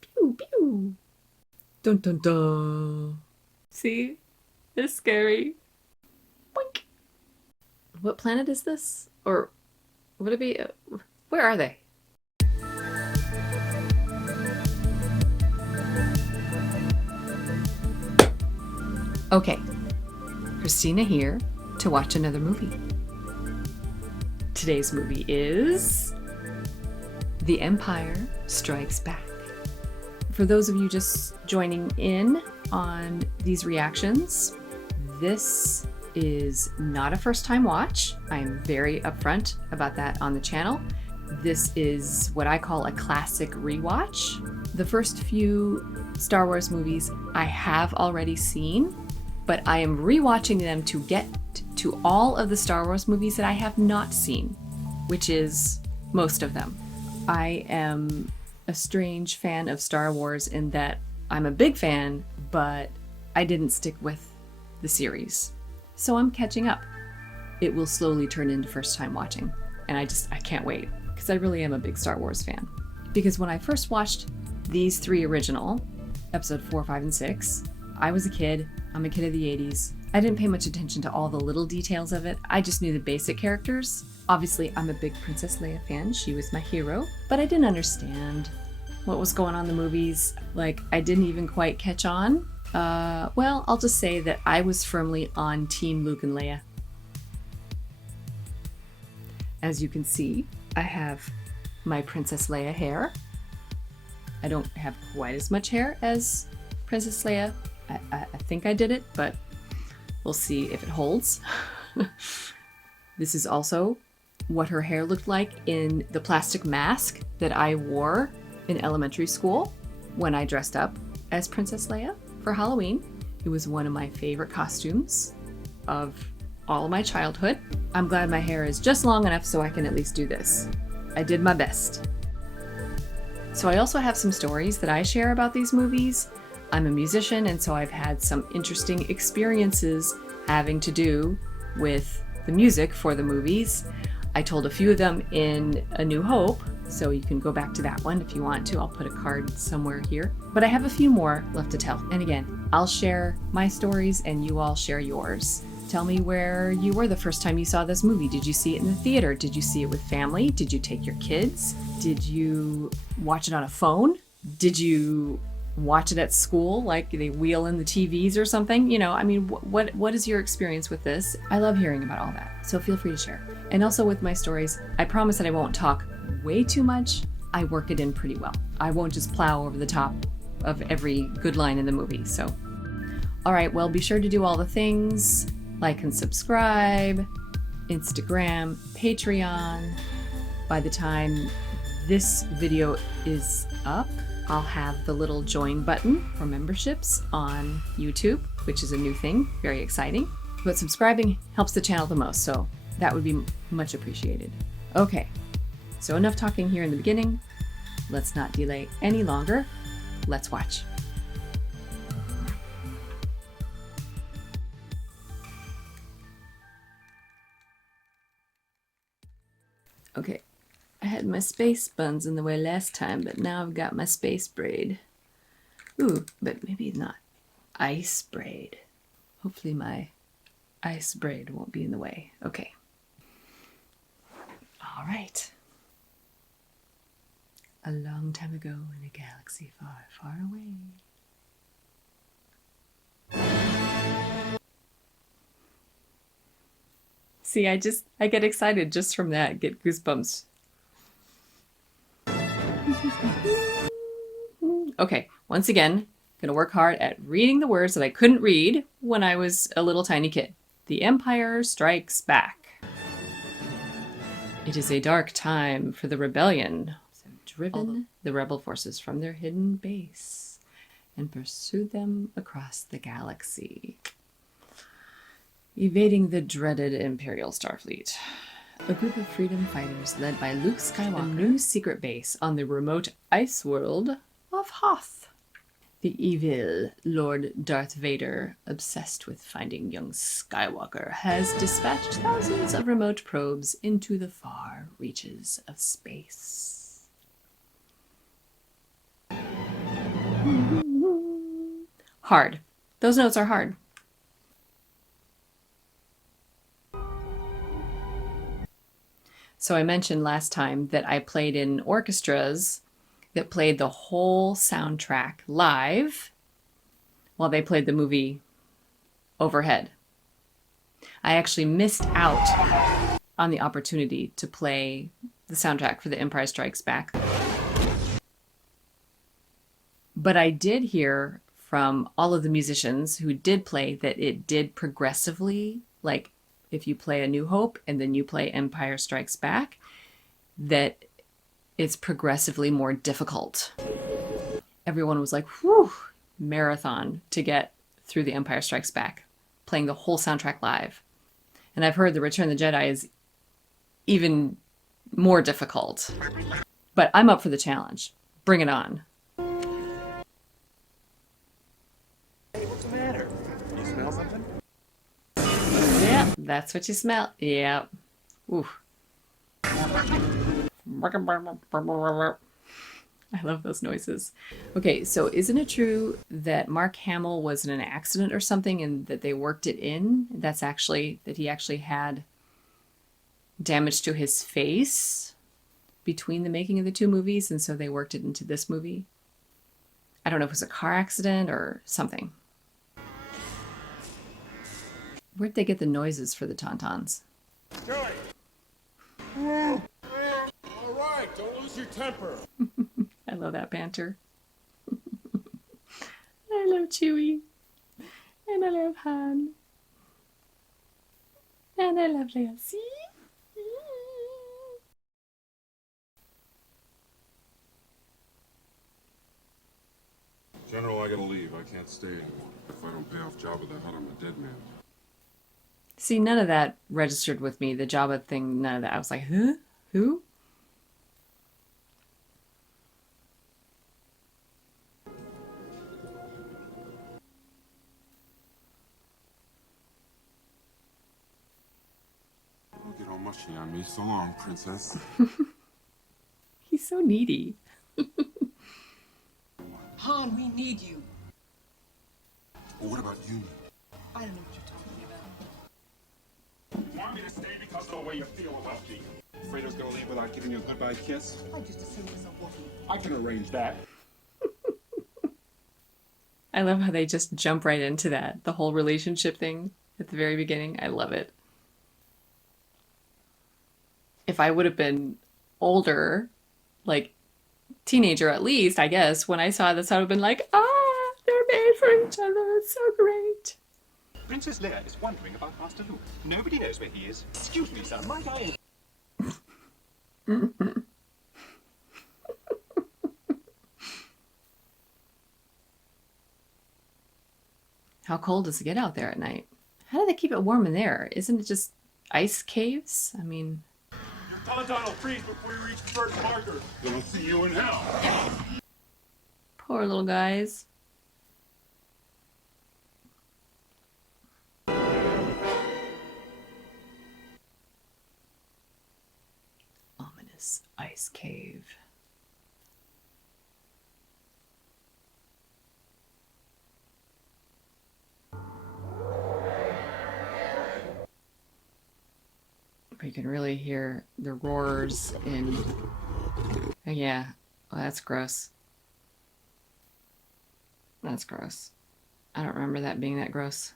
Pew, pew. Dun dun dun. See? It's scary. Boink. What planet is this? Or would it be? Where are they? Okay, Christina here to watch another movie. Today's movie is The Empire Strikes Back. For those of you just joining in on these reactions, this is not a first-time watch. I'm very upfront about that on the channel. This is what I call a classic rewatch. The first few Star Wars movies I have already seen, but I am rewatching them to get to all of the Star Wars movies that I have not seen, which is most of them. I am a strange fan of Star Wars in that I'm a big fan, but I didn't stick with the series. So I'm catching up. It will slowly turn into first time watching, and I can't wait, because I really am a big Star Wars fan. Because when I first watched these three original, episode 4, 5, and 6, I was a kid. I'm a kid of the 80s. I didn't pay much attention to all the little details of it. I just knew the basic characters. Obviously, I'm a big Princess Leia fan. She was my hero. But I didn't understand what was going on in the movies. Like, I didn't even quite catch on. Well, I'll just say that I was firmly on Team Luke and Leia. As you can see, I have my Princess Leia hair. I don't have quite as much hair as Princess Leia. I think I did it, but we'll see if it holds. This is also what her hair looked like in the plastic mask that I wore in elementary school when I dressed up as Princess Leia for Halloween. It was one of my favorite costumes of all of my childhood. I'm glad my hair is just long enough so I can at least do this. I did my best. So I also have some stories that I share about these movies. I'm a musician, and so I've had some interesting experiences having to do with the music for the movies. I told a few of them in A New Hope, so you can go back to that one if you want to. I'll put a card somewhere here. But I have a few more left to tell. And again, I'll share my stories and you all share yours. Tell me where you were the first time you saw this movie. Did you see it in the theater? Did you see it with family? Did you take your kids? Did you watch it on a phone? Did you watch it at school, like they wheel in the TVs or something? You know, I mean, what is your experience with this? I love hearing about all that, so feel free to share. And also with my stories, I promise that I won't talk way too much. I work it in pretty well. I won't just plow over the top of every good line in the movie. So, all right, well, be sure to do all the things, like and subscribe, Instagram, Patreon. By the time this video is up, I'll have the little join button for memberships on YouTube, which is a new thing, very exciting. But subscribing helps the channel the most, so that would be much appreciated. Okay, so enough talking here in the beginning. Let's not delay any longer. Let's watch. Okay. I had my space buns in the way last time, but now I've got my space braid. Ooh, but maybe not ice braid. Hopefully my ice braid won't be in the way. Okay. All right. A long time ago in a galaxy far, far away. See, I get excited just from that, get goosebumps. Okay, once again, gonna work hard at reading the words that I couldn't read when I was a little tiny kid. The Empire Strikes Back. It is a dark time for the rebellion. Driven the rebel forces from their hidden base and pursued them across the galaxy, evading the dreaded Imperial Starfleet. A group of freedom fighters led by Luke Skywalker, a new secret base on the remote ice world of Hoth. The evil Lord Darth Vader, obsessed with finding young Skywalker, has dispatched thousands of remote probes into the far reaches of space. hard. Those notes are hard. So I mentioned last time that I played in orchestras that played the whole soundtrack live while they played the movie overhead. I actually missed out on the opportunity to play the soundtrack for The Empire Strikes Back. But I did hear from all of the musicians who did play that it did progressively, like if you play A New Hope and then you play Empire Strikes Back, that it's progressively more difficult. Everyone was like, whew, marathon to get through The Empire Strikes Back, playing the whole soundtrack live. And I've heard The Return of the Jedi is even more difficult. But I'm up for the challenge. Bring it on. Hey, what's the matter? You smell something? Yeah, that's what you smell. Yeah. Ooh. I love those noises. Okay, so isn't it true that Mark Hamill was in an accident or something and that they worked it in? That's actually, that he actually had damage to his face between the making of the two movies, and so they worked it into this movie? I don't know if it was a car accident or something. Where'd they get the noises for the Tauntauns? Joey! All right, don't lose your temper. I love that banter. I love Chewie. And I love Han. And I love Leia. See? General, I gotta leave. I can't stay. If I don't pay off Jabba the Hutt, I'm a dead man. See, none of that registered with me. The Jabba thing, none of that. I was like, huh? Who? Don't get all mushy on me. So long, princess. He's so needy. Han, we need you. Well, what about you? I don't know what you're talking about. Want me to stay because of the way you feel about me? Fredo's gonna leave without giving you a goodbye kiss? I just assumed it was a woman. I can arrange that. I love how they just jump right into that. The whole relationship thing at the very beginning. I love it. If I would have been older, like teenager at least, I guess, when I saw this, I would have been like, ah, they're made for each other. It's so great. Princess Leia is wondering about Master Luke. Nobody knows where he is. Excuse me, sir. Might I? How cold does it get out there at night? How do they keep it warm in there? Isn't it just ice caves? I mean, Your Tauntaun will freeze before you reach the first marker. Then I'll see you in hell. poor little guys. Ominous ice cave. But you can really hear the roars in... Yeah, well, that's gross. That's gross. I don't remember that being that gross.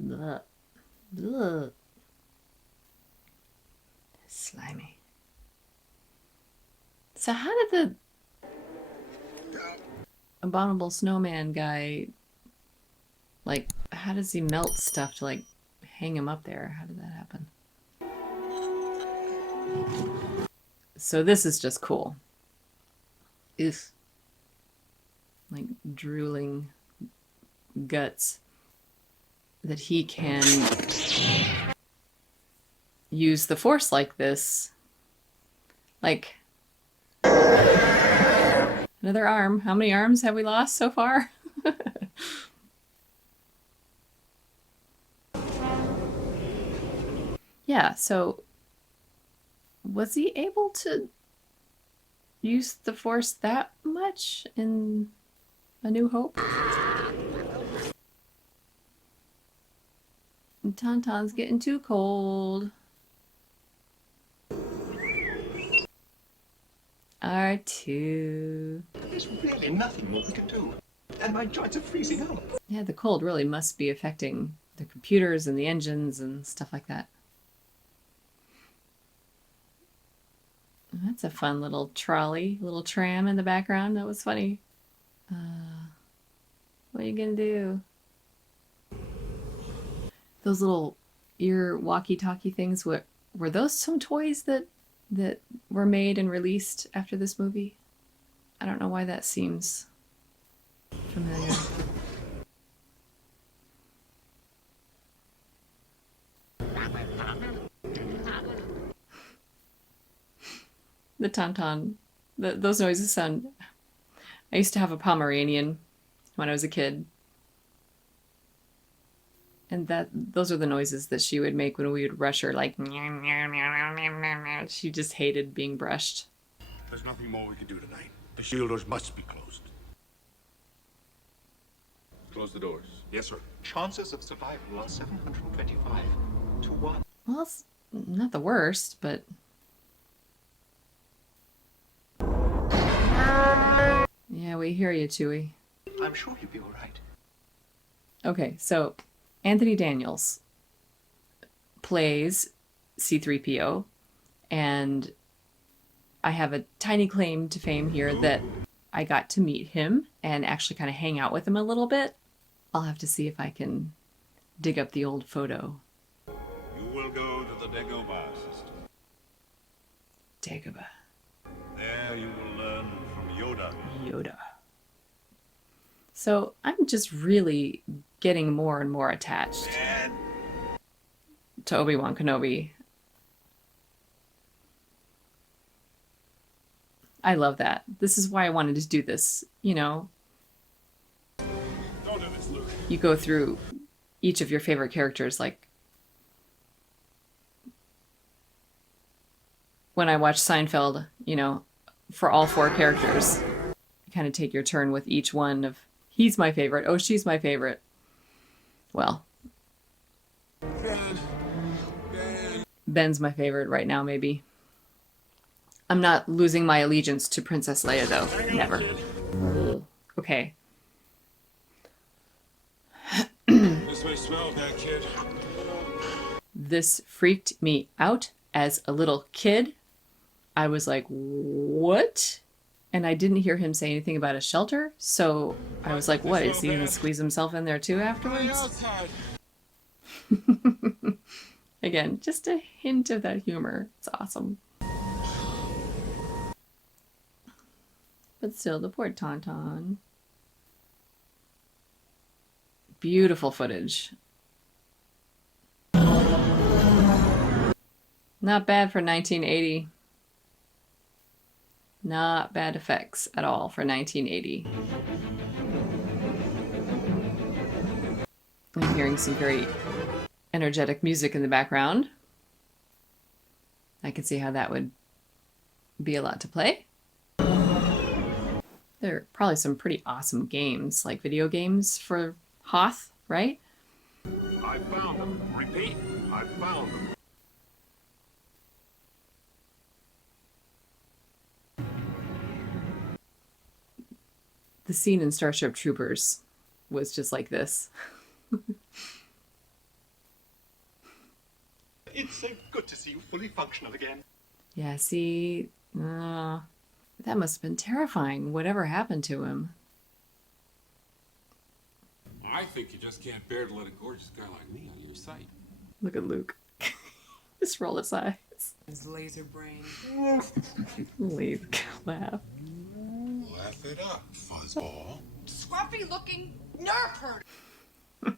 Blech. Blech. Slimy. So how did the abominable snowman guy, like, how does he melt stuff to, like, hang him up there? How did that happen? So this is just cool. Is like drooling guts that he can use the Force like this. Like another arm. How many arms have we lost so far? Yeah, so was he able to use the Force that much in A New Hope. And Tauntaun's getting too cold. R2. There's really nothing more we can do. And my joints are freezing up. Yeah, the cold really must be affecting the computers and the engines and stuff like that. That's a fun little trolley, little tram in the background. That was funny. What are you gonna do? Those little ear walkie-talkie things, were those some toys that were made and released after this movie? I don't know why that seems familiar. The tauntaun, those noises sound... I used to have a Pomeranian when I was a kid. And those are the noises that she would make when we would brush her, like... She just hated being brushed. There's nothing more we can do tonight. The shielders must be closed. Close the doors. Yes, sir. Chances of survival are 725 to 1. Well, it's not the worst, but... Yeah, we hear you, Chewie. I'm sure you'll be all right. Okay, so Anthony Daniels plays C-3PO, and I have a tiny claim to fame here that I got to meet him and actually kind of hang out with him a little bit. I'll have to see if I can dig up the old photo. You will go to the Dagobah system. Dagobah. There you will learn from Yoda. Yoda. So I'm just really getting more and more attached to Obi-Wan Kenobi. I love that. This is why I wanted to do this, you know. Don't do this, Luke. You go through each of your favorite characters, like when I watch Seinfeld, you know, for all 4 characters, you kind of take your turn with each one of, he's my favorite, oh, she's my favorite. Well, Ben's my favorite right now, maybe. I'm not losing my allegiance to Princess Leia, though. Never. Okay. This way smells that kid. This freaked me out as a little kid. I was like, what? And I didn't hear him say anything about a shelter, so I was like, what, is he going to squeeze himself in there too afterwards? Again, just a hint of that humor. It's awesome. But still, the poor Tauntaun. Beautiful footage. Not bad for 1980. Not bad effects at all for 1980. I'm hearing some very energetic music in the background. I can see how that would be a lot to play. There are probably some pretty awesome games, like video games for Hoth, right? I found them. Repeat, I found them. The scene in Starship Troopers was just like this. It's so good to see you fully functional again. Yeah, see, that must have been terrifying, whatever happened to him. I think you just can't bear to let a gorgeous guy like me on your site. Look at Luke. Just roll his eyes. His laser brain. Leave. Laugh. Laugh it up, fuzzball. Scruffy looking nerve herder. Well,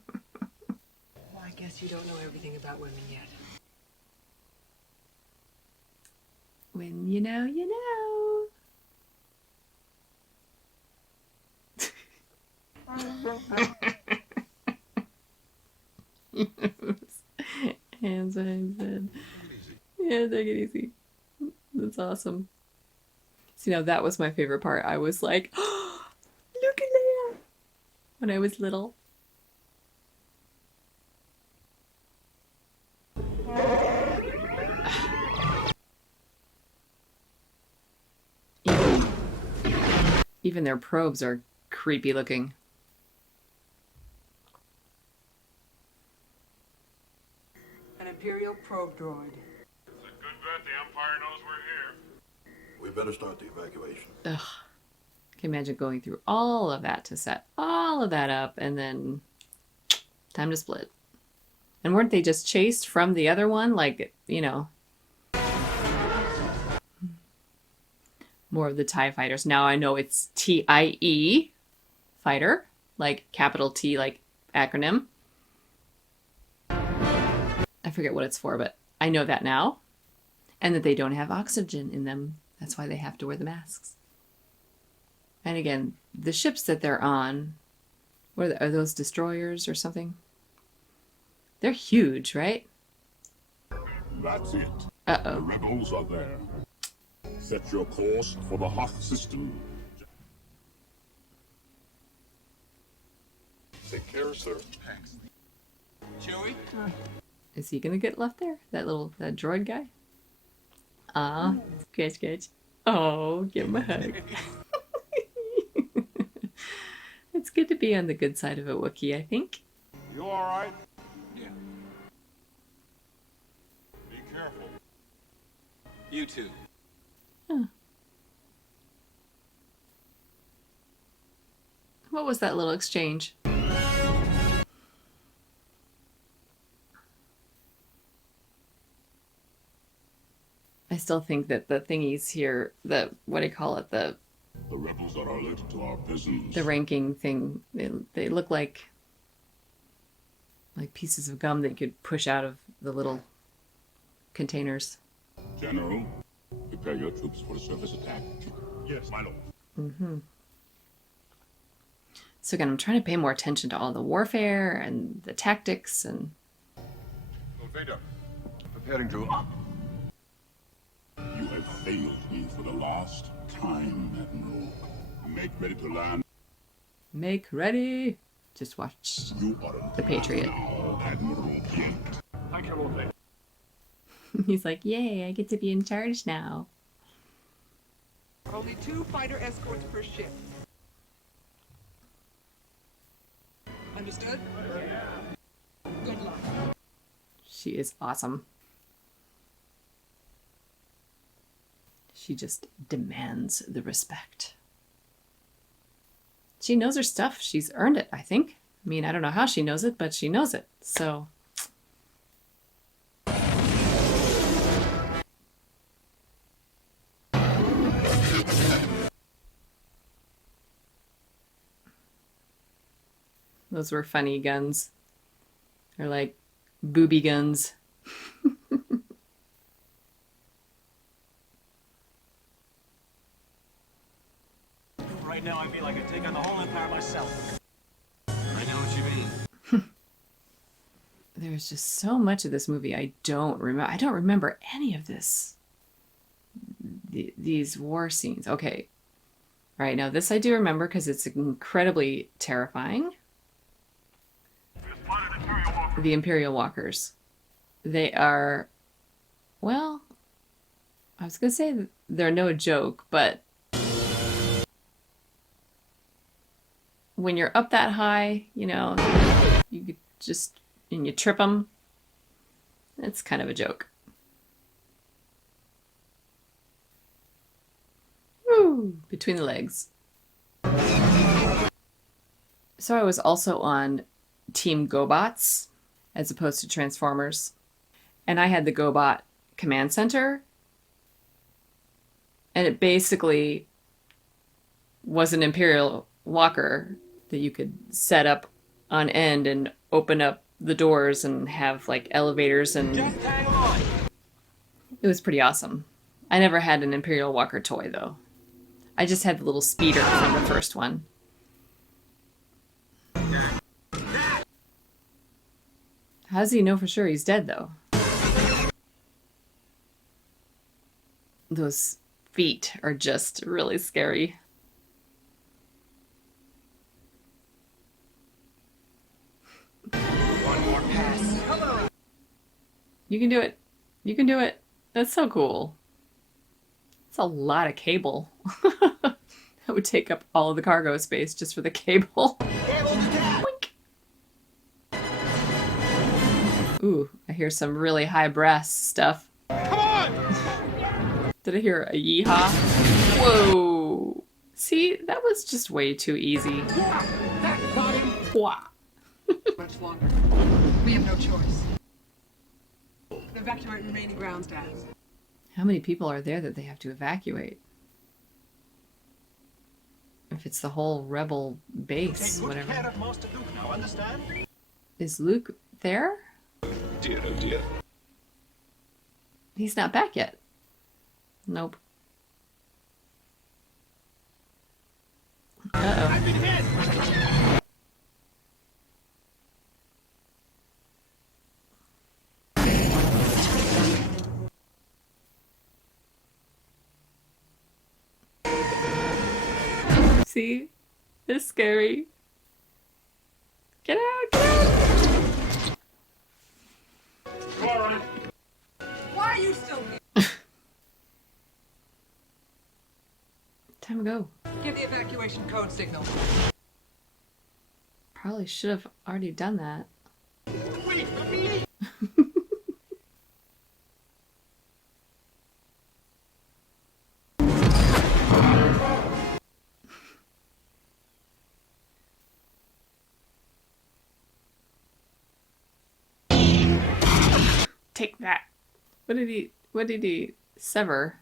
I guess you don't know everything about women yet. When you know, you know. Hands behind his head. Yeah, take it easy. That's awesome. So, that was my favorite part. I was like, oh, look at Leia when I was little. Even their probes are creepy looking. An Imperial probe droid. It's a good bet the Empire knows we're here. We better start the evacuation. Ugh. Can you imagine going through all of that to set all of that up and then time to split. And weren't they just chased from the other one? Like, more of the TIE fighters. Now I know it's TIE fighter, like capital T, like acronym. I forget what it's for, but I know that now. And that they don't have oxygen in them. That's why they have to wear the masks. And again, the ships that they're on, are those destroyers or something? They're huge, right? That's it. Uh-oh. The rebels are there. Set your course for the Hoth system. Take care, sir. Thanks. Chewie? Is he gonna get left there? That droid guy? Sketch. Oh, give him a hug. It's good to be on the good side of a Wookiee, I think. You alright? Yeah. Be careful. You too. What was that little exchange? I still think that the thingies here, the rebels are alerted to our presence. the ranking thing, they look like pieces of gum that you could push out of the little containers. General, prepare your troops for a surface attack. Yes, my lord. Mm-hmm. So again, I'm trying to pay more attention to all the warfare and the tactics and... Lord Vader, Preparing to... you have failed me for the last time, Admiral. Make ready to land. Make ready! Just watch You are The Patriot. now, Admiral King. Thank you, Lord Vader. He's like, yay, I get to be in charge now. Only 2 fighter escorts per ship. Understood? Good luck. She is awesome. She just demands the respect. She knows her stuff. She's earned it, I think. I mean, I don't know how she knows it, but she knows it. So... those were funny guns. They're like booby guns. Right now, I feel like I could take on the whole empire myself. I know what you mean. There's just so much of this movie I don't remember. I don't remember any of this. These war scenes. Okay. All right, now this I do remember because it's incredibly terrifying. The Imperial Walkers. They are, well, I was going to say they're no joke, but when you're up that high, you could just, and you trip them, it's kind of a joke. Woo! Between the legs. So I was also on Team GoBots as opposed to Transformers. And I had the GoBot Command Center. And it basically was an Imperial Walker that you could set up on end and open up the doors and have like elevators and... Just hang on! It was pretty awesome. I never had an Imperial Walker toy though. I just had the little speeder from the first one. How does he know for sure he's dead, though? Those feet are just really scary. One more pass. Hello. You can do it. You can do it. That's so cool. It's a lot of cable. That would take up all of the cargo space just for the cable. Boink. Ooh, I hear some really high brass stuff. Come on! Did I hear a yeehaw? Whoa! See, that was just way too easy. That got him. Wah. Much longer. We have no choice. Evacuate remaining ground staff. How many people are there that they have to evacuate? If it's the whole rebel base, Take good whatever. care of Master Luke now, understand? Is Luke there? Dear, oh dear. He's not back yet. Nope. Uh-oh. I've been hit! See? It's scary. Get out! Get out! Why are you still here? Time to go. Give the evacuation code signal. Probably should have already done that. Wait for me! Take that. What did he sever?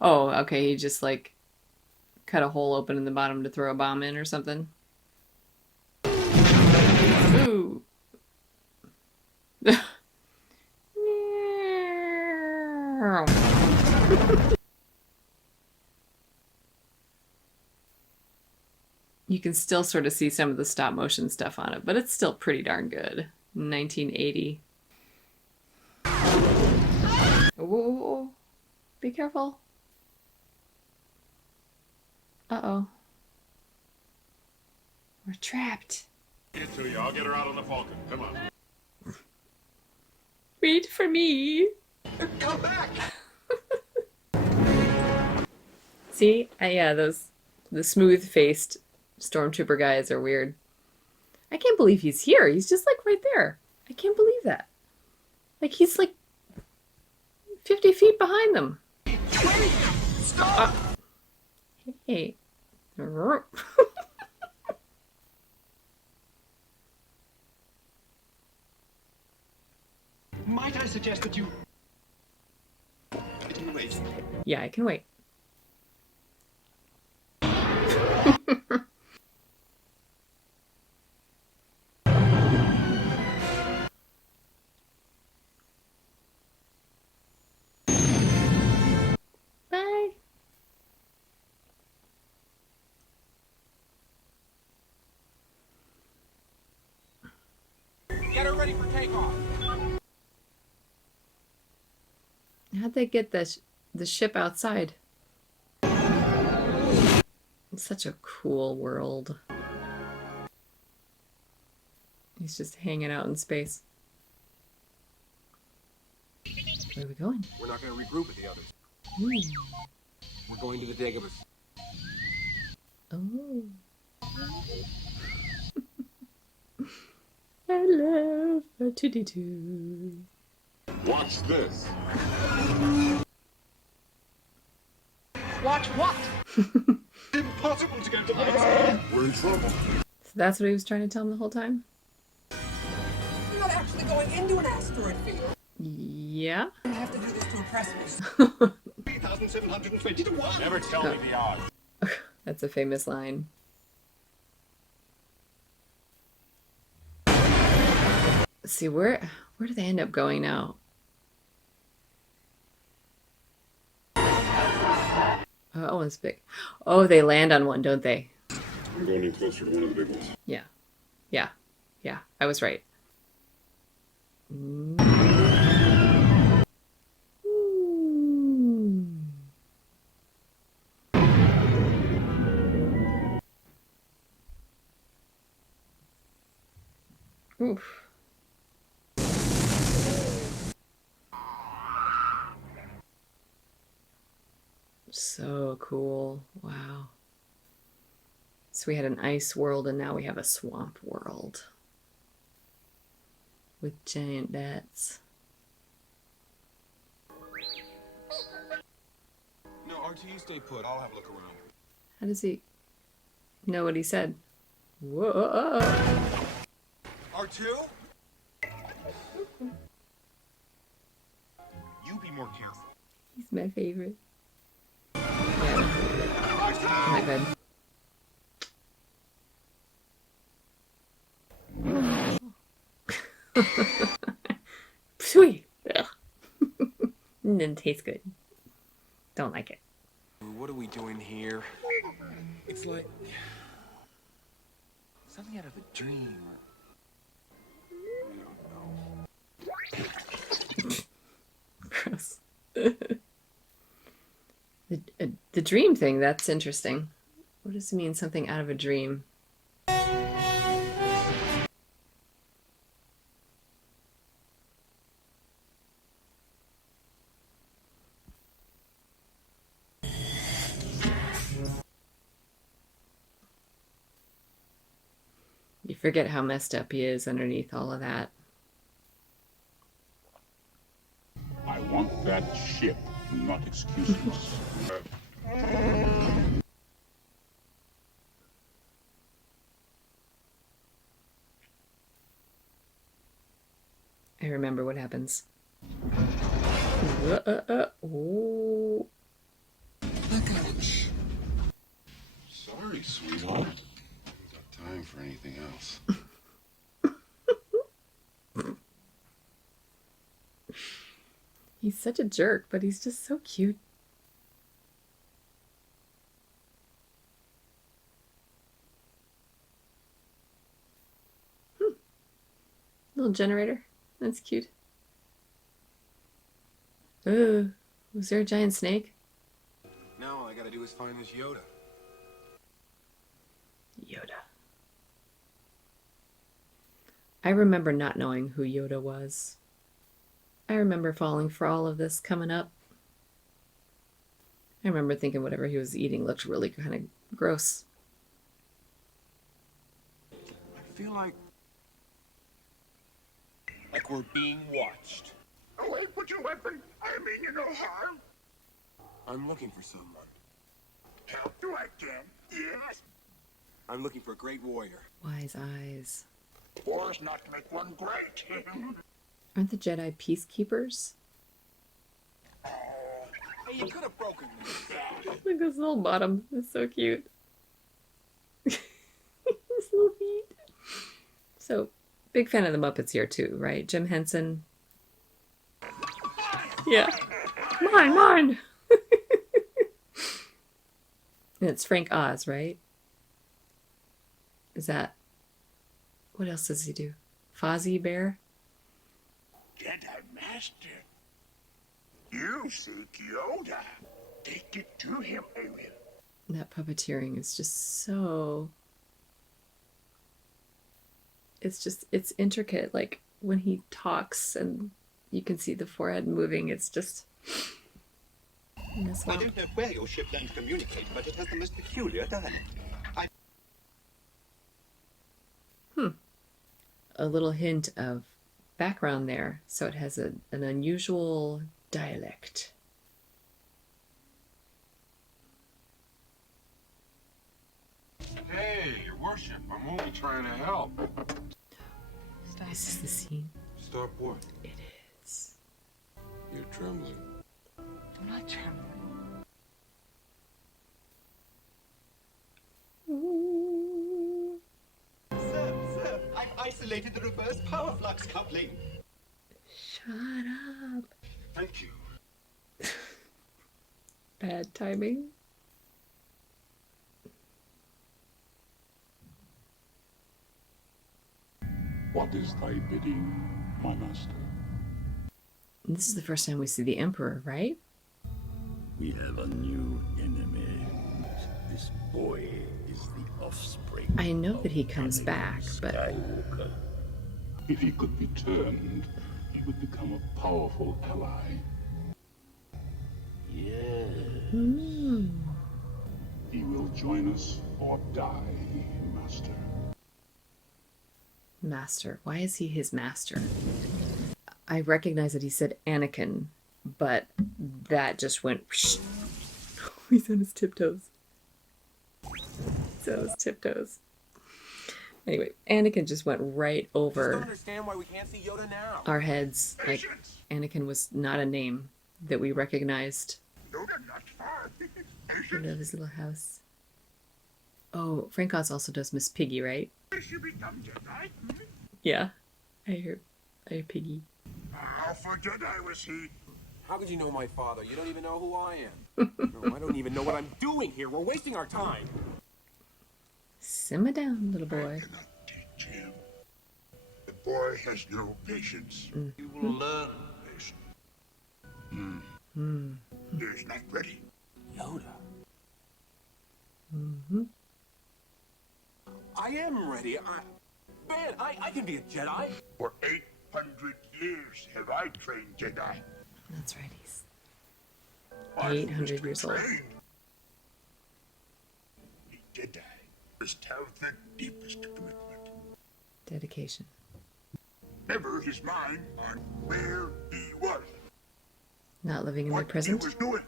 Oh, okay, he just like cut a hole open in the bottom to throw a bomb in or something. Ooh. You can still sort of see some of the stop motion stuff on it, but it's still pretty darn good. 1980. Whoa. Be careful. Uh-oh. We're trapped. Get to you. I'll get her out on the Falcon. Come on. Wait for me. Come back! See? Yeah, the smooth-faced stormtrooper guys are weird. I can't believe he's here. He's just like right there. I can't believe that. Like he's like 50 feet behind them. Stop! Hey. Might I suggest that you... It can wait. Yeah, I can wait. Bye. Get her ready for takeoff. How'd they get the ship outside? It's such a cool world. He's just hanging out in space. Where are we going? We're not going to regroup with the others. Ooh. We're going to the Dagobah. Oh. Hello, 2D2. Watch this. Watch what? Impossible to go to the... We're in trouble. So that's what he was trying to tell him the whole time? You're not actually going into an asteroid field. Yeah. You have to do this to impress me. 3,720 to 1! Never tell me the odds. That's a famous line. Let's see, where do they end up going now? Oh, it's big. Oh, they land on one, don't they? I'm going in closer to one of the big ones. Yeah. Yeah. Yeah. I was right. Ooh. Oof. So cool. Wow. So we had an ice world and now we have a swamp world. With giant bats. No, RT, stay put. I'll have a look around. How does he know what he said? Whoa. R2? You be more careful. He's my favorite. Yeah. Oh my god. Sweet. Didn't taste good. Don't like it. What are we doing here? It's like something out of a dream. Gross. The dream thing, that's interesting. What does it mean, something out of a dream? You forget how messed up he is underneath all of that. I want that ship, not excuses. I remember what happens. Oh. Sorry, sweetheart. I haven't got time for anything else. He's such a jerk, but he's just so cute. Little generator. That's cute. Oh, was there a giant snake? Now all I gotta do is find this Yoda. Yoda. I remember not knowing who Yoda was. I remember falling for all of this coming up. I remember thinking whatever he was eating looked really kind of gross. I feel like we're being watched. Away, put your weapon. I mean you no harm. I'm looking for someone. Help you I can. Yes. I'm looking for a great warrior. Wise eyes. War's not to make one great. Aren't the Jedi peacekeepers? Hey, you could have broken me. Look at this little bottom. It's so cute. His little feet. So, big fan of the Muppets here too, right? Jim Henson. Yeah. Mine! And it's Frank Oz, right? Is that... What else does he do? Fozzie Bear? Jedi Master. You seek Yoda. Take it to him, Erie. That puppeteering is just so... It's intricate. Like, when he talks and you can see the forehead moving, it's just... I don't know where your ship learned to communicate, but it has the most peculiar dialect. A little hint of background there, so it has an unusual dialect. Hey, your worship, I'm only trying to help. Is this the scene? Stop what? It is. You're trembling. I'm not trembling. Sir, I've isolated the reverse power flux coupling. Shut up. Thank you. Bad timing. What is thy bidding, my master? And this is the first time we see the Emperor, right? We have a new enemy. This boy is the offspring. I know that he comes back, but Skywalker. If he could be turned, he would become a powerful ally. Yes. He will join us or die, Master. Master. Why is he his master? I recognize that he said Anakin, but that just went... He's on his tiptoes. He's on his tiptoes. Anyway, Anakin just went right Don't over understand why we can't see Yoda now. our heads. Like, Anakin was not a name that we recognized. Yoda, not far. I love his little house. Oh, Frank Oz also does Miss Piggy, right? You become Jedi? Yeah. I hear Piggy. How for Jedi was he? How could you know my father? You don't even know who I am. No, I don't even know what I'm doing here. We're wasting our time. Simmer down, little boy. I cannot teach him. The boy has no patience. You will learn patience. He is not ready. Yoda. I am ready. Man, I can be a Jedi. For 800 years have I trained Jedi. That's right, he's I 800 years old. trained. A Jedi must have the deepest commitment. Dedication. Never his mind on where he was. Not living in the What present. he was doing.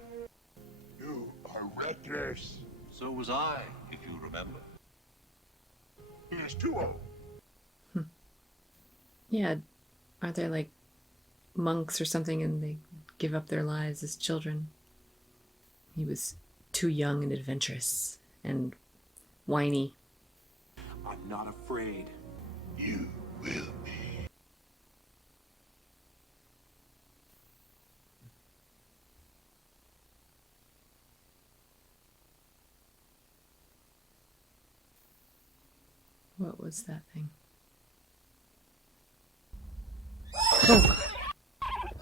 You are reckless. So was I, if you remember. He is too old. Yeah, aren't they like monks or something and they give up their lives as children? He was too young and adventurous and whiny. I'm not afraid. You will be. What was that thing? Oh.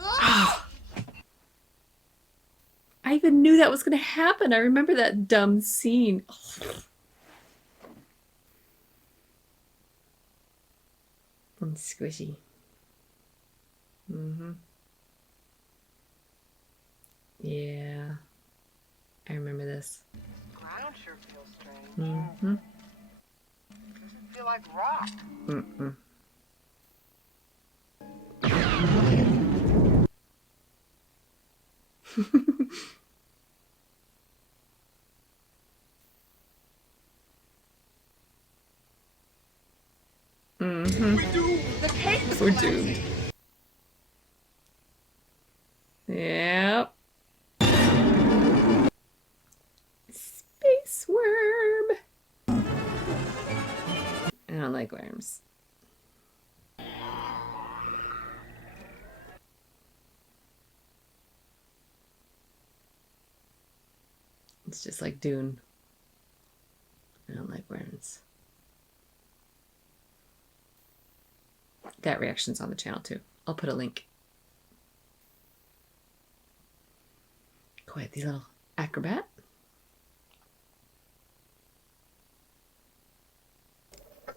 Ah. I even knew that was going to happen. I remember that dumb scene. And squishy. Yeah. I remember this. Ground sure feels strange. Doesn't feel like rock. We're doomed. Yep. Space worm. I don't like worms. It's just like Dune. I don't like worms. That reaction's on the channel too. I'll put a link. Quite the little acrobat.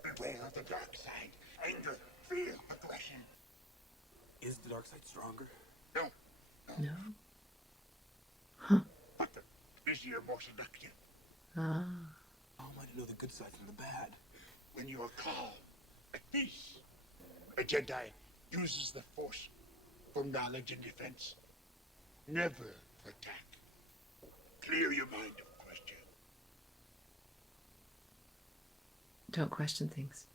Beware of the dark side. Anger, fear, aggression. Is the dark side stronger? No, No. but the easier, more seductive. Ah. How am I to know the good side from the bad? When you are calm, at peace, a Jedi uses the Force for knowledge and defense, never for attack. Clear your mind of question. Don't question things.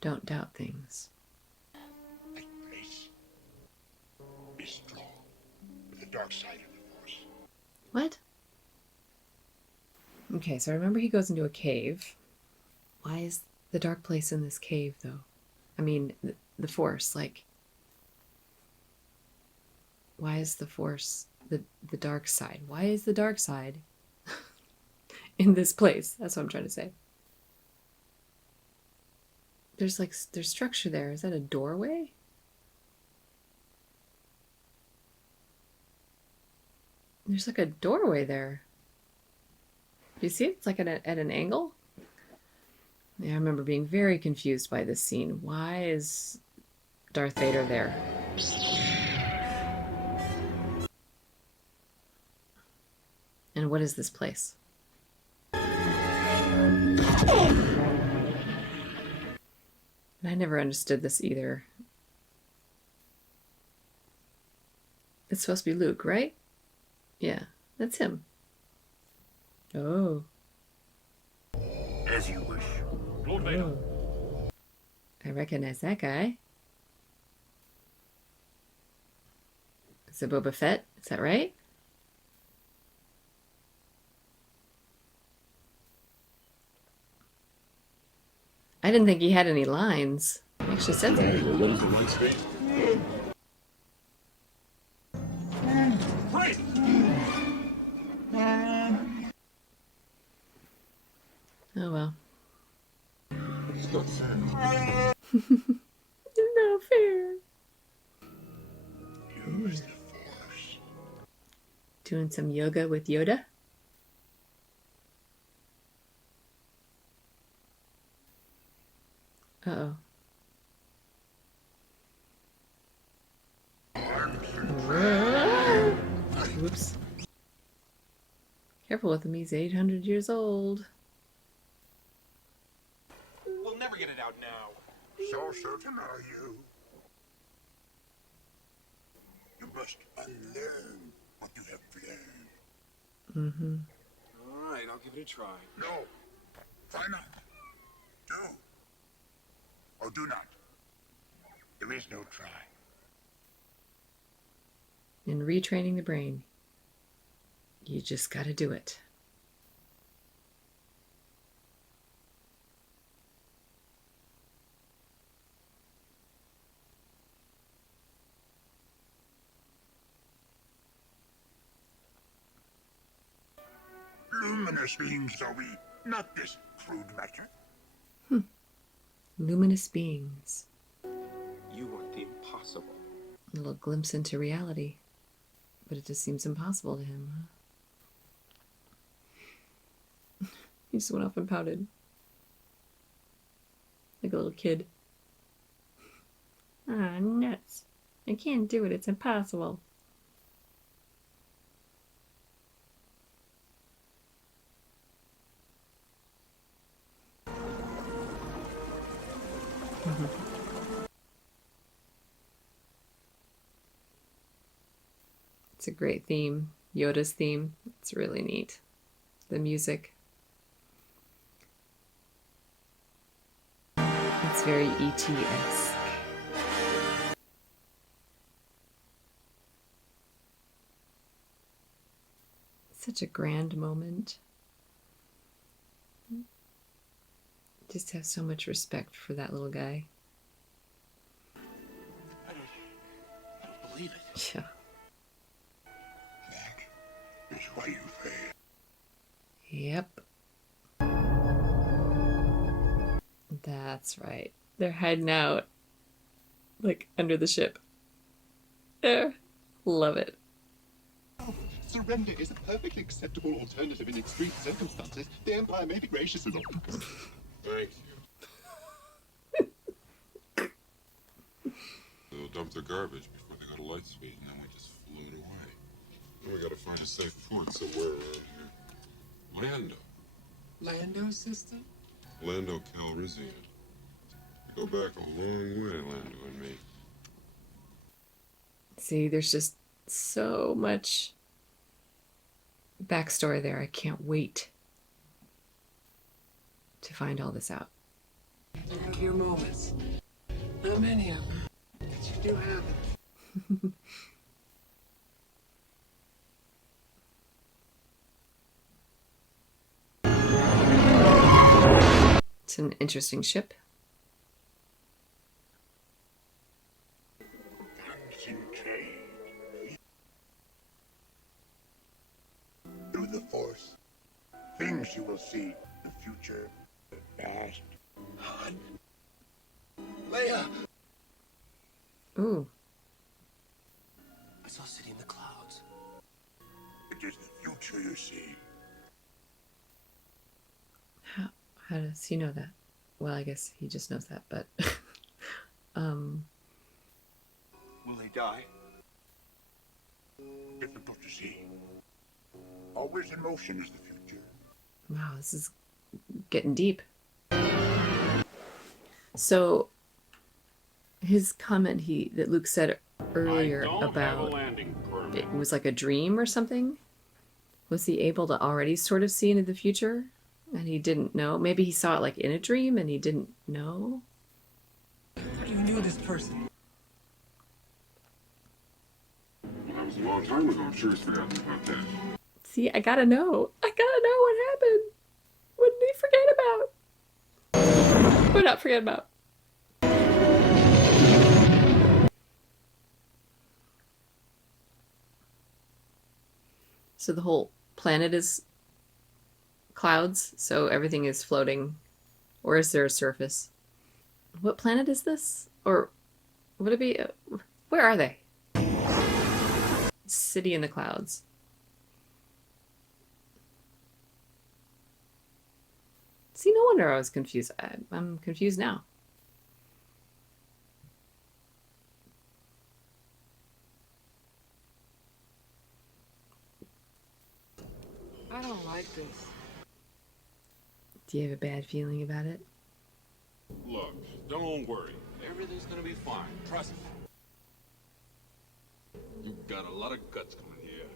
Don't doubt things. Take place. Be strong with the dark side of the Force. What? Okay, so I remember he goes into a cave. Why is the dark place in this cave, though? I mean, the Force, like... Why is the Force the dark side? Why is the dark side in this place? That's what I'm trying to say. There's structure there. Is that a doorway? There's like a doorway there. Do you see it? It's like at an angle. Yeah, I remember being very confused by this scene. Why is Darth Vader there? And what is this place? And I never understood this either. It's supposed to be Luke, right? Yeah, that's him. Oh. As you wish. Lord Vader. I recognize that guy. Is it Boba Fett? Is that right? I didn't think he had any lines. He actually said that. What is the light speed? Right! Oh well. It's not fair. No fair. Use the Force. Doing some yoga with Yoda. Uh-oh. Whoops. Careful with him, he's 800 years old. We'll never get it out now. So certain are you. You must unlearn what you have learned. Mm-hmm. All right, I'll give it a try. No. Try not. Do. Or do not. There is no try. In retraining the brain, you just gotta do it. Luminous beings are we, not this crude matter. Luminous beings. You want the impossible. A little glimpse into reality. But it just seems impossible to him. Huh? He just went off and pouted. Like a little kid. Ah, nuts. I can't do it. It's impossible. It's a great theme. Yoda's theme. It's really neat. The music. It's very E.T.-esque. Such a grand moment. Just have so much respect for that little guy. I don't believe it. Yeah. That is why you fail. Yep. That's right. They're hiding out. Like, under the ship. There. Love it. Surrender is a perfectly acceptable alternative in extreme circumstances. The Empire may be gracious as always. Thank you. They'll dump their garbage before they go to light speed, and then we just float away. Then we gotta find a safe port somewhere around here. Lando. Lando system? Lando Calrissian. We go back a long way, Lando and me. See, there's just so much backstory there. I can't wait to find all this out. You have your moments. Not many of them, but you do have it. It's an interesting ship. Concentrate. Through the Force, things you will see in the future, the past. Han. Leia! Ooh. I saw a city in the clouds. It is the future you see. How does he know that? Well, I guess he just knows that, but Will they die? Difficult to see. Always in motion is the future. wow, this is getting deep. So his comment that Luke said earlier about it was like a dream or something. Was he able to already sort of see into the future and he didn't know? Maybe he saw it like in a dream and he didn't know. You knew this person. Well, that was a long time ago. I'm sure he's forgotten about that. See, I gotta know. I gotta know what happened. What did he forget about? Or not forget about? So the whole planet is clouds, so everything is floating. Or is there a surface? What planet is this? Or would it be... where are they? City in the clouds. See, no wonder I was confused. I'm confused now. I don't like this. Do you have a bad feeling about it? Look, don't worry. Everything's gonna be fine. Trust me. You've got a lot of guts coming here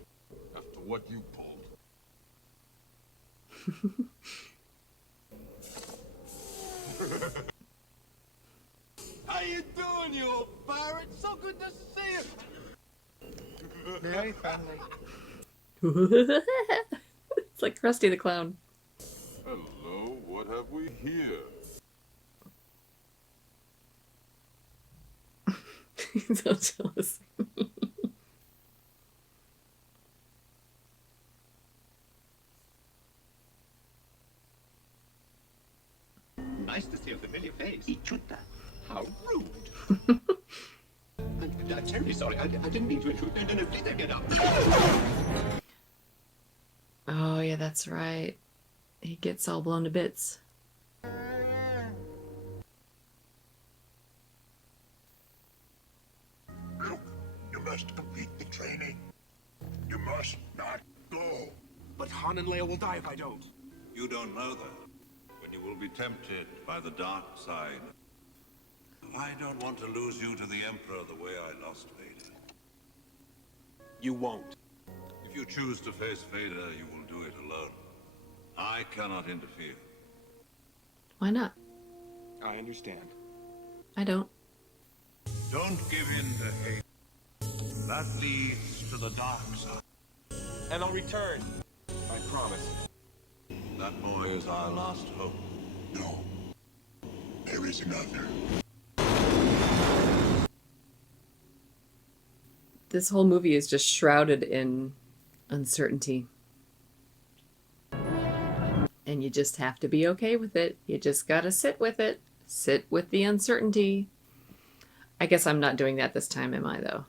after what you pulled. How you doing, you old pirate? So good to see you. Very friendly. It's like Krusty the Clown. Hello, what have we here? He's so jealous. Nice to see a familiar face. How rude. I'm terribly sorry. I didn't mean to intrude. No, please don't get up. Oh, yeah, that's right. He gets all blown to bits. Look, you must complete the training. You must not go. But Han and Leia will die if I don't. You don't know that. When you will be tempted by the dark side. I don't want to lose you to the Emperor the way I lost Vader. You won't. If you choose to face Vader, you will do it alone. I cannot interfere. Why not? I understand. I don't. Don't give in to hate. That leads to the dark side. And I'll return. I promise. That boy is our last hope. No. There is another. This whole movie is just shrouded in uncertainty. And you just have to be okay with it. You just gotta sit with it. Sit with the uncertainty. I guess I'm not doing that this time, am I, though?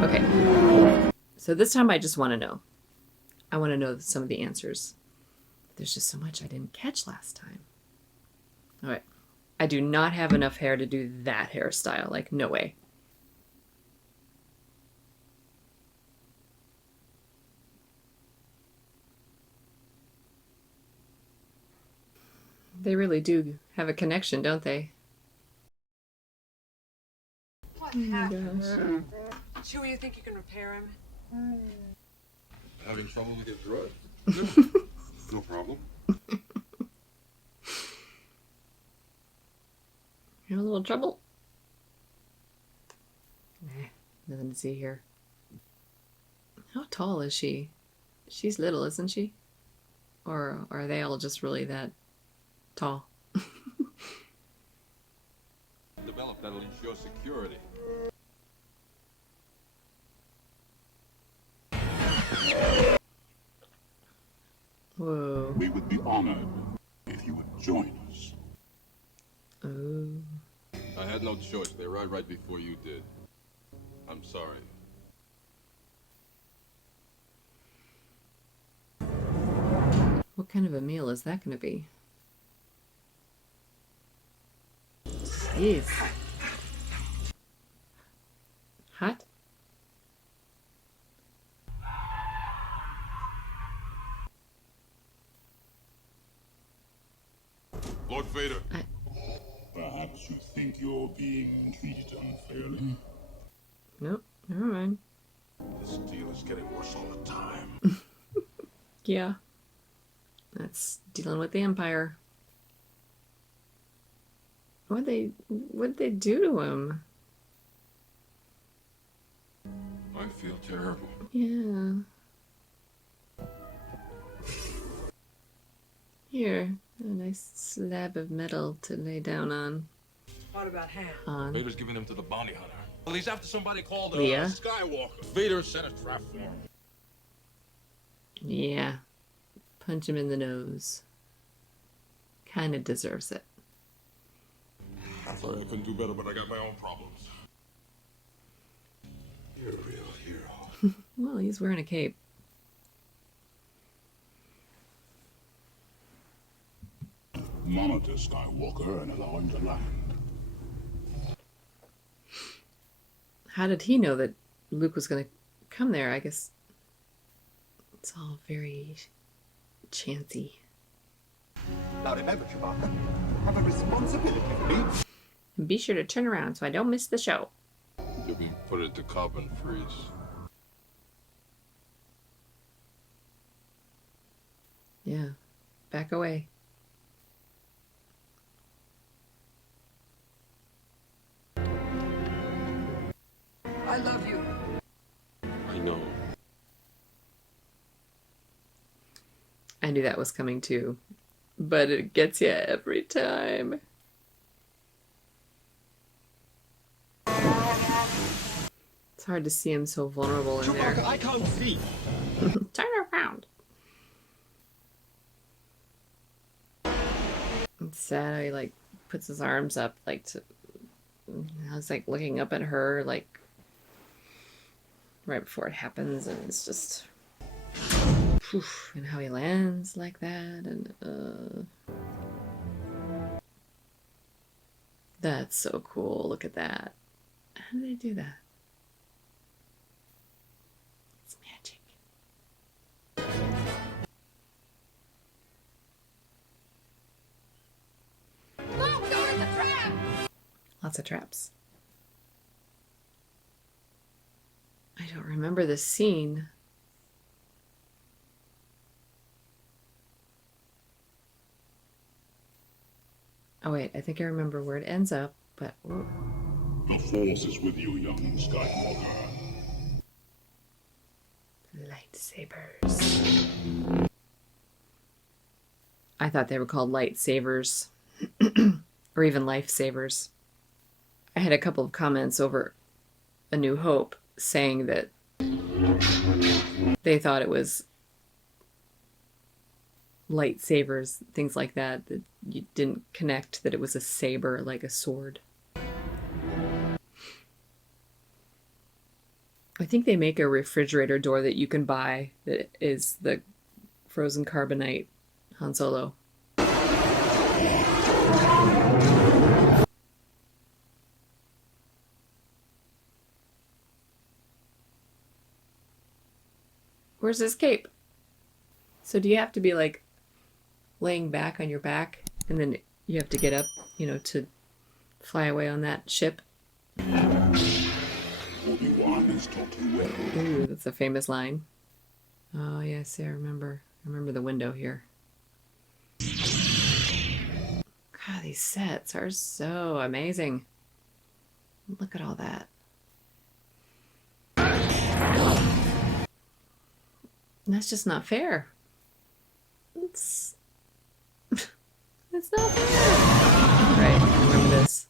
Okay. So this time I just want to know. I want to know some of the answers. There's just so much I didn't catch last time. All right. I do not have enough hair to do that hairstyle. Like, no way. They really do have a connection, don't they? What Oh my happened? gosh. Chewie, you think you can repair him? Having trouble with your throat? No problem. You're in a little trouble? Nah, nothing to see here. How tall is she? She's little, isn't she? Or are they all just really that tall? Develop that'll ensure security. Whoa. We would be honored if you would join us. Oh. I had no choice. They arrived right before you did. I'm sorry. What kind of a meal is that going to be? Jeez. Hot? Lord Vader. Perhaps you think you're being treated unfairly? Nope, never mind. This deal is getting worse all the time. Yeah. That's dealing with the Empire. What'd they do to him? I feel terrible. Yeah. Here, a nice slab of metal to lay down on. What about Han? On. Vader's giving him to the bounty hunter. Well, he's after somebody called Leia? Skywalker. Vader sent a trap for him. Yeah. Punch him in the nose. Kinda deserves it. I'm sorry I couldn't do better, but I got my own problems. You're a real hero. Well, he's wearing a cape. Monitor Skywalker and allow him to land. How did he know that Luke was going to come there? I guess it's all very chancy. Now remember, Chewbacca, you have a responsibility for me. And be sure to turn around so I don't miss the show. You'll be put into carbon freeze. Yeah. Back away. I love you. I know. I knew that was coming too. But it gets you every time. It's hard to see him so vulnerable in there. Chewbacca, I can't see. Turn around. It's sad how he like puts his arms up like to I was like looking up at her like right before it happens, and it's just poof, and how he lands like that, and that's so cool. Look at that. How do they do that? It's magic. Look, there's a trap! Lots of traps. I don't remember this scene. Oh wait, I think I remember where it ends up, but whoa. The Force is with you, young Skywalker. Lightsabers. I thought they were called lightsabers. Or even lifesavers. I had a couple of comments over A New Hope saying that they thought it was lightsabers, things like that, that you didn't connect that it was a saber, like a sword. I think they make a refrigerator door that you can buy that is the frozen carbonite Han Solo. Where's his cape? So do you have to be like laying back on your back and then you have to get up, you know, to fly away on that ship? Obi-Wan has taught you well. Ooh, that's a famous line. Oh yes, I remember. I remember the window here. God, these sets are so amazing. Look at all that. And that's just not fair. It's not fair. Right, I remember this.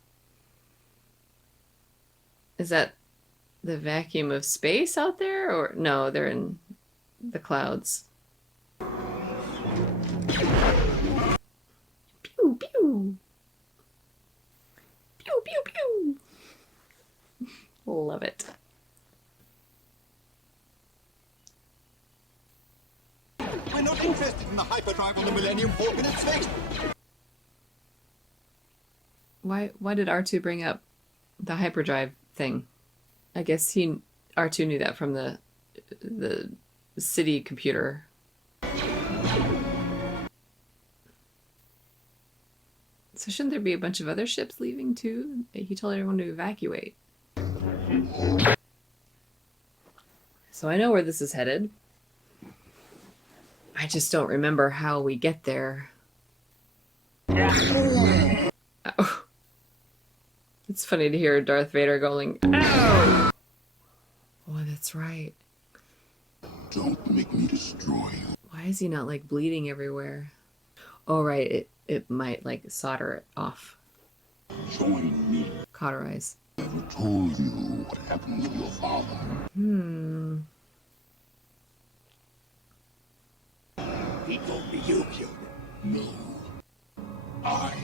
Is that the vacuum of space out there? Or no, they're in the clouds. Pew, pew. Pew, pew, pew. Love it. We're not interested in the hyperdrive on the Millennium Falcon. It's fixed. Why did R2 bring up the hyperdrive thing? I guess R2 knew that from the city computer. So shouldn't there be a bunch of other ships leaving too? He told everyone to evacuate. So I know where this is headed. I just don't remember how we get there. Oh. It's funny to hear Darth Vader going, "Ow!" Oh, that's right. Don't make me destroy you. Why is he not like bleeding everywhere? Oh, right. It might like solder it off. Join me. Cauterize. I never told you what happened to your father. He told me you killed him. No. I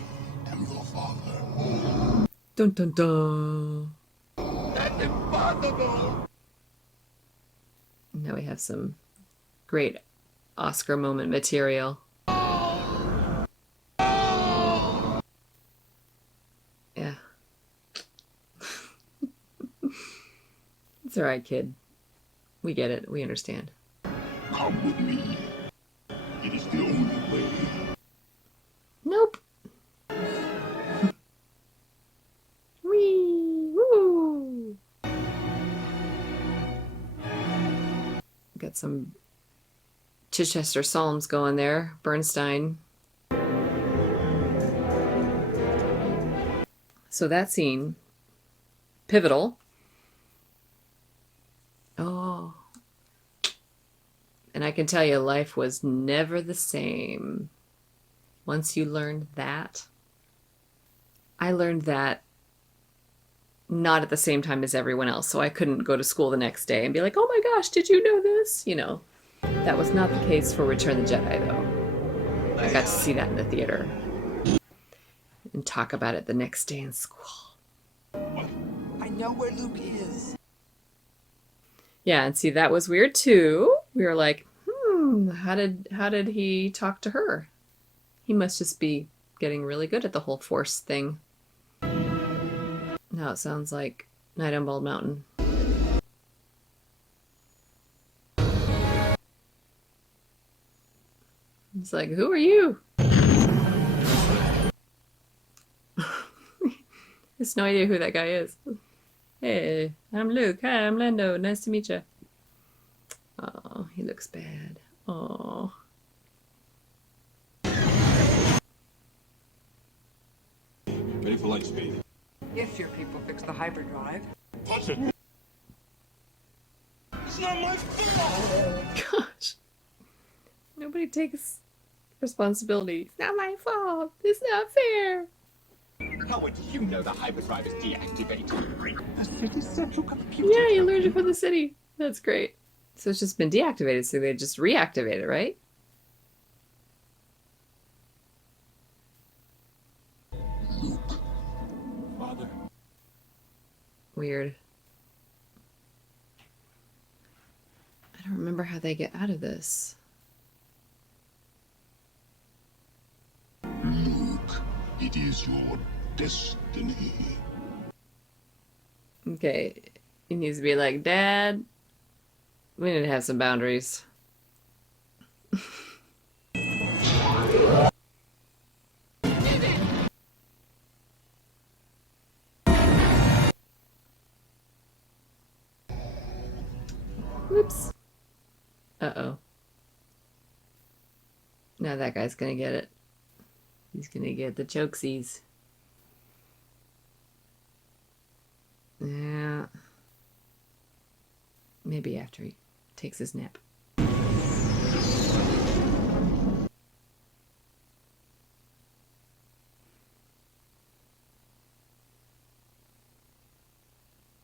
am your father. Dun dun dun. That's impossible! Now we have some great Oscar moment material. Yeah. It's alright, kid. We get it. We understand. Come with me. It is the only way. Nope. Wee! Woo! Got some Chichester Psalms going there. Bernstein. So that scene, pivotal. Oh. And I can tell you, life was never the same. Once you learned that, I learned that not at the same time as everyone else. So I couldn't go to school the next day and be like, oh my gosh, did you know this? You know, that was not the case for Return of the Jedi, though. I got to see that in the theater and talk about it the next day in school. I know where Luke is. Yeah, and see, that was weird too. We were like, how did he talk to her? He must just be getting really good at the whole Force thing. Now it sounds like Night on Bald Mountain. It's like, who are you? There's no idea who that guy is. Hey, I'm Luke. Hi, I'm Lando. Nice to meet you. Oh, he looks bad. Oh. Ready for light speed. If your people fix the hyperdrive. Touch it! It's not my fault! Gosh. Nobody takes responsibility. It's not my fault. It's not fair. How would you know the hyperdrive is deactivated? The city's central computer. Yeah, you learned it from the city. That's great. So it's just been deactivated, so they just reactivate it, right? Luke. Father. Weird. I don't remember how they get out of this. Luke, it is your destiny. Okay. He needs to be like, Dad, we need to have some boundaries. Whoops. Uh-oh. Now that guy's gonna get it. He's gonna get the chokesies. Yeah. Maybe after he takes his nap.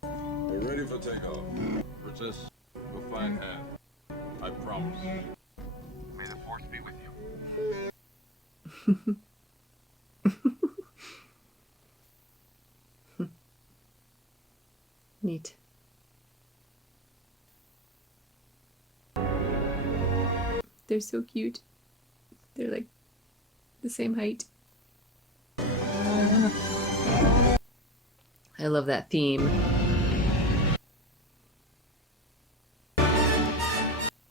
We're ready for takeoff. Princess, we'll find Han. I promise. May the force be with you. Neat. They're so cute. They're like the same height. I love that theme.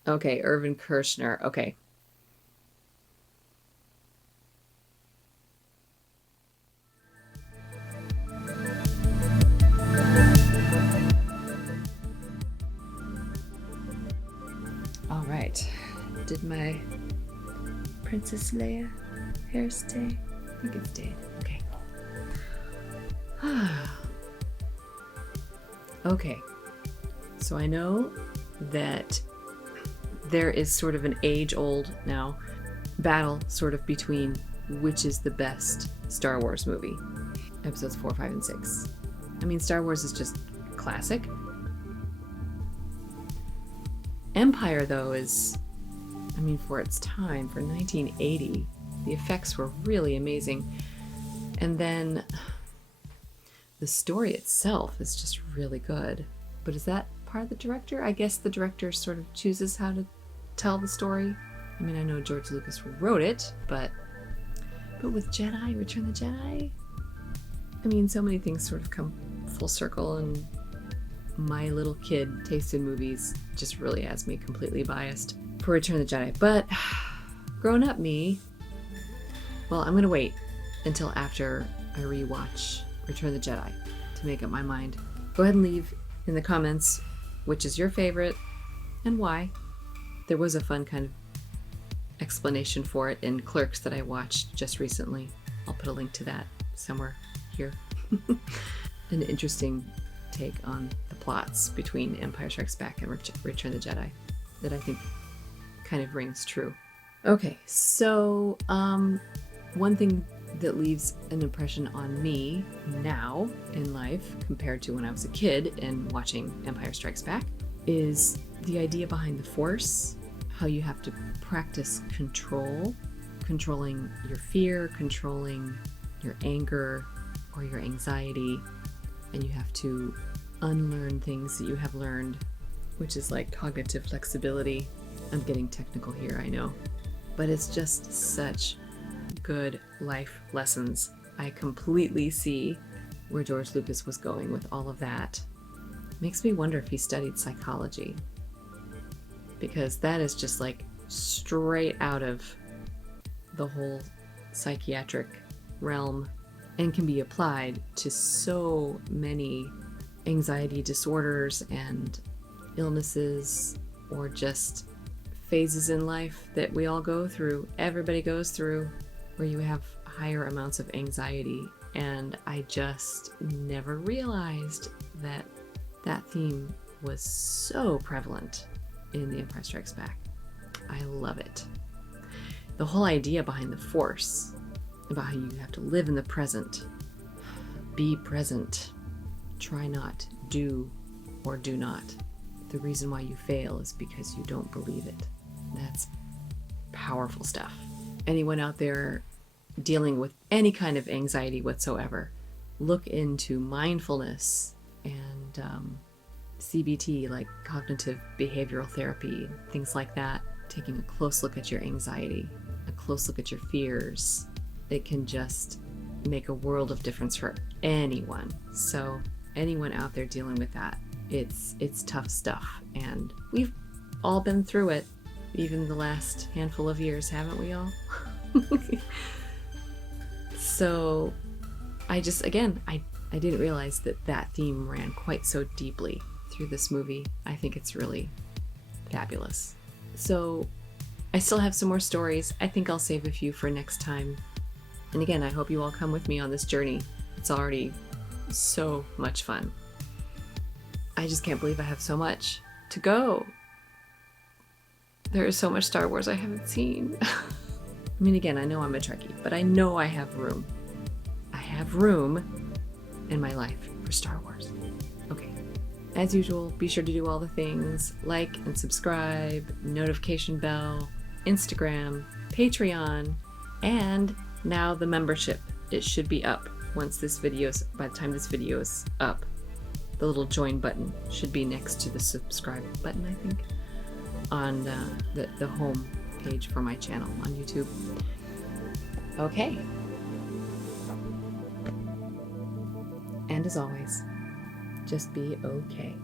Okay, Irvin Kershner. Okay. All right. Did my Princess Leia hair stay? I think it stayed. Okay. Okay. So I know that there is sort of an age-old now battle sort of between which is the best Star Wars movie. Episodes 4, 5, and 6. I mean, Star Wars is just classic. Empire, though, is, I mean, for its time, for 1980, the effects were really amazing. And then the story itself is just really good. But is that part of the director? I guess the director sort of chooses how to tell the story. I mean, I know George Lucas wrote it, but with Jedi, Return of the Jedi, I mean, so many things sort of come full circle, and my little kid taste in movies just really has me completely biased for Return of the Jedi. But grown up me, well, I'm gonna wait until after I rewatch Return of the Jedi to make up my mind. Go ahead and leave in the comments which is your favorite and why. There was a fun kind of explanation for it in Clerks that I watched just recently. I'll put a link to that somewhere here. An interesting take on the plots between Empire Strikes Back and Return of the Jedi that I think kind of rings true. Okay, so one thing that leaves an impression on me now in life compared to when I was a kid and watching Empire Strikes Back is the idea behind the Force, how you have to practice controlling your fear, controlling your anger or your anxiety, and you have to unlearn things that you have learned, which is like cognitive flexibility. I'm getting technical here, I know, but it's just such good life lessons. I completely see where George Lucas was going with all of that. Makes me wonder if he studied psychology, because that is just like straight out of the whole psychiatric realm and can be applied to so many anxiety disorders and illnesses or just phases in life that we all go through, everybody goes through, where you have higher amounts of anxiety. And I just never realized that that theme was so prevalent in The Empire Strikes Back. I love it. The whole idea behind the Force, about how you have to live in the present, be present, try not, do or do not. The reason why you fail is because you don't believe it. That's powerful stuff. Anyone out there dealing with any kind of anxiety whatsoever, look into mindfulness and CBT, like cognitive behavioral therapy, things like that. Taking a close look at your anxiety, a close look at your fears. It can just make a world of difference for anyone. So anyone out there dealing with that, it's tough stuff, and we've all been through it, even the last handful of years, haven't we all? So I just, again, I didn't realize that that theme ran quite so deeply through this movie. I think it's really fabulous. So I still have some more stories. I think I'll save a few for next time. And again, I hope you all come with me on this journey. It's already so much fun. I just can't believe I have so much to go. There is so much Star Wars I haven't seen. I mean, again, I know I'm a Trekkie, but I know I have room. I have room in my life for Star Wars. Okay. As usual, be sure to do all the things. Like and subscribe, notification bell, Instagram, Patreon, and now the membership. It should be up once this video's, by the time this video is up. The little join button should be next to the subscribe button, I think, on the home page for my channel on YouTube. Okay. And And as always, just be okay.